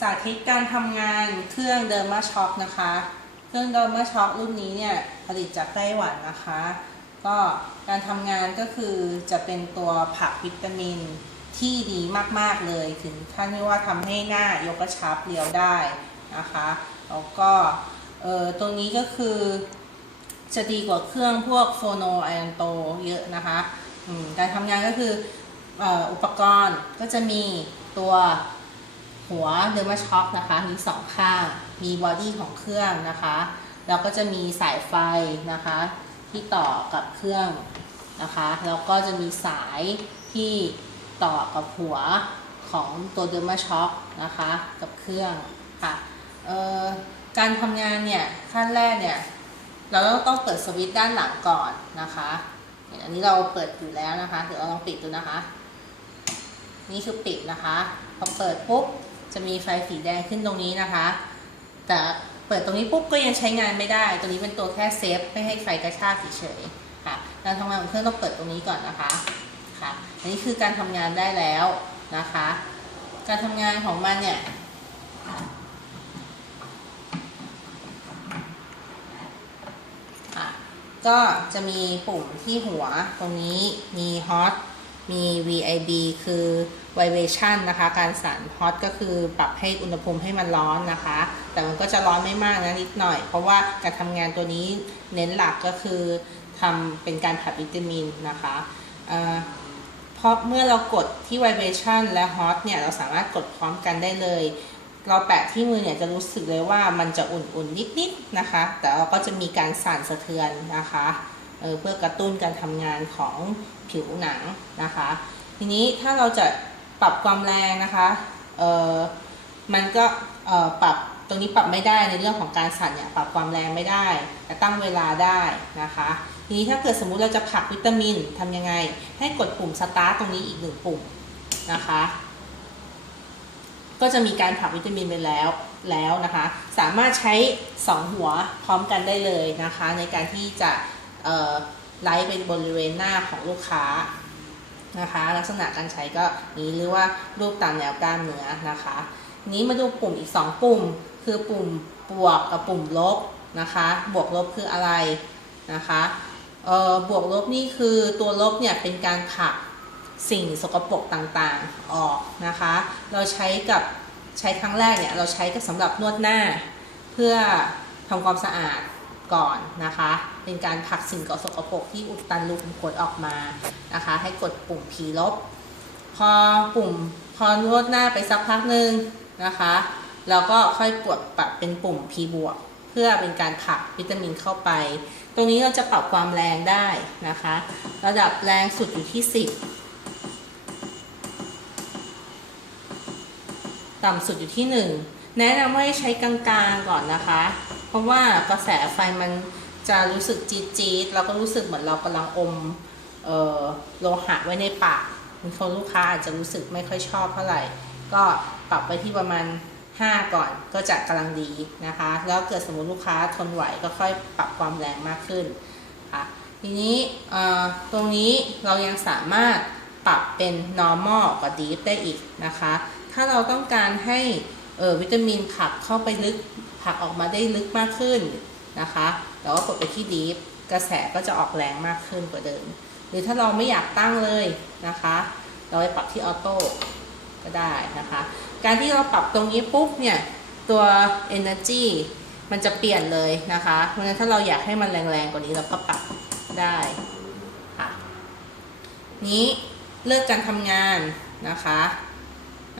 สาธิตการทำงานเครื่องเดอร์มาช็อคนะคะ เครื่องเดอร์มาช็อครุ่นนี้เนี่ยผลิตจากไต้หวันนะคะ ก็การทำงานก็คือจะเป็นตัวผักวิตามินที่ดีมาก ๆ เลยถึงขั้นที่ว่าทำให้หน้ายกกระชับเรียวได้นะคะแล้วก็เออตัวนี้ก็คือจะดีกว่าเครื่องพวกโฟโนไอ n อนโตเยอะนะคะการทำงานก็คืออออุปกรณ์ก็จะมีตัว หัวเดอร์มาช็อคนะคะมีสองข้างมีบอดี้ของเครื่องนะคะแล้วก็จะมีสายไฟนะคะที่ต่อกับเครื่องนะคะแล้วก็จะมีสายที่ต่อกับหัวของตัวเดอร์มาช็อคนะคะกับเครื่องค่ะการทำงานเนี่ยขั้นแรกเนี่ยเราต้องเปิดสวิตช์ด้านหลังก่อนนะคะเนี่ยอันนี้เราเปิดอยู่แล้วนะคะ เดี๋ยวเราลองปิดดูนะคะ นี่คือปิดนะคะ พอเปิดปุ๊บ จะมีไฟสีแดงขึ้นตรงนี้นะคะ แต่เปิดตรงนี้ปุ๊บก็ยังใช้งานไม่ได้ ตัวนี้เป็นตัวแค่เซฟไม่ให้ไฟกระชากเฉยๆค่ะการทำงานของเครื่องต้องเปิดตรงนี้ก่อนนะคะค่ะอันนี้คือการทำงานได้แล้วนะคะ การทำงานของมันเนี่ยค่ะก็จะมีปุ่มที่หัวตรงนี้มี hot มี VIB คือ vibration นะคะ การสั่น hot ก็คือปรับให้อุณหภูมิให้มันร้อนนะคะ แต่มันก็จะร้อนไม่มากนะนิดหน่อย เพราะว่าการทำงานตัวนี้เน้นหลักก็คือทำเป็นการผัดวิตามินนะคะเอ่อเพราะเมื่อเรากดที่ vibration และ hot เนี่ย เราสามารถกดพร้อมกันได้เลย เราแปะที่มือเนี่ยจะรู้สึกเลยว่ามันจะอุ่นๆนิดๆนะคะ แต่เราก็จะมีการสั่นสะเทือนนะคะ เเพื่อกระตุ้นการทำงานของผิวหนังนะคะ ทีนี้ถ้าเราจะปรับความแรงนะคะมันก็ปรับตรงนี้ปรับไม่ได้ในเรื่องของการสั่นเนี่ยปรับความแรงไม่ได้ แต่ตั้งเวลาได้นะคะทีนี้ถ้าเกิดสมมุติเราจะผักวิตามินทำยังไง ให้กดปุ่มสตาร์ตตรงนี้อีกหนึ่งปุ่มนะคะ ก็จะมีการผักวิตามินไปแล้วแล้วนะคะ สามารถใช้ 2 หัวพร้อมกันได้เลยนะคะ ในการที่จะ ไลท์เป็นบริเวณหน้าของลูกค้านะคะ ลักษณะการใช้ก็นี้หรือว่ารูปตามแนวกล้ามเนื้อนะคะ นี้มาดูปุ่มอีก 2 ปุ่ม คือปุ่มบวกกับปุ่มลบนะคะ บวกลบคืออะไรนะคะเอ่อบวกลบนี่คือตัวลบเนี่ยเป็นการผลักสิ่งสกปรกต่างๆออกนะคะ เราใช้กับใช้ครั้งแรกเนี่ยเราใช้กับสำหรับนวดหน้า เพื่อทำความสะอาด ก่อนนะคะ เป็นการผลักสิ่งสกปรกที่อุดตันรูขุมขนออกมานะคะ ให้กดปุ่มผีลบ พอปุ่มพอนวดหน้าไปสักพักหนึ่งนะคะเราก็ค่อยปวดปรับเป็นปุ่ม P บวกเพื่อเป็นการผลักวิตามินเข้าไป ตรงนี้เราจะปรับความแรงได้นะคะ ระดับแรงสุดอยู่ที่ 10 ต่ำสุดอยู่ที่ 1 แนะนำว่าให้ใช้กลางๆก่อนนะคะ เพราะว่ากระแสไฟมันจะรู้สึกจี๊ดจี๊ดๆแล้วก็รู้สึกเหมือนเรากำลังอมออโลหะไว้ในปากบางคนลูกค้าอาจจะรู้สึกไม่ค่อยชอบเท่าไหร่ ก็ปรับไปที่ประมาณ 5 ก่อนก็จะกำลังดีนะคะ แล้วเกิดสมมติลูกค้าทนไหวก็ค่อยปรับความแรงมากขึ้นค่ะทีนี้ตรงนี้เรายังสามารถปรับเป็น normal กับ deep ได้อีกนะคะ ถ้าเราต้องการให้ เออวิตามินผักเข้าไปลึกผักออกมาได้ลึกมากขึ้นนะคะเราก็กดไปที่ deep กระแสก็จะออกแรงมากขึ้นกว่าเดิม หรือถ้าเราไม่อยากตั้งเลยนะคะ เราไปปรับที่ออโต้ก็ได้นะคะ การที่เราปรับตรงนี้ปุ๊บเนี่ยตัว energy มันจะเปลี่ยนเลยนะคะเพราะฉะนั้นถ้าเราอยากให้มันแรงๆกว่านี้เราก็ปรับได้ค่ะนี้เลือกการทำงานนะคะ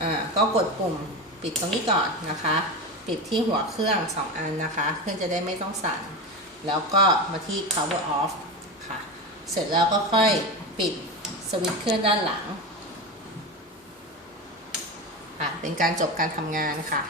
อ่าก็กดปุ่ม ปิดตรงนี้ก่อนนะคะ ปิดที่หัวเครื่อง 2 อันนะคะ เครื่องจะได้ไม่ต้องสั่น แล้วก็มาที่ power off ค่ะ เสร็จแล้วก็ค่อยปิดสวิตช์เครื่องด้านหลังค่ะเป็นการจบการทำงานค่ะ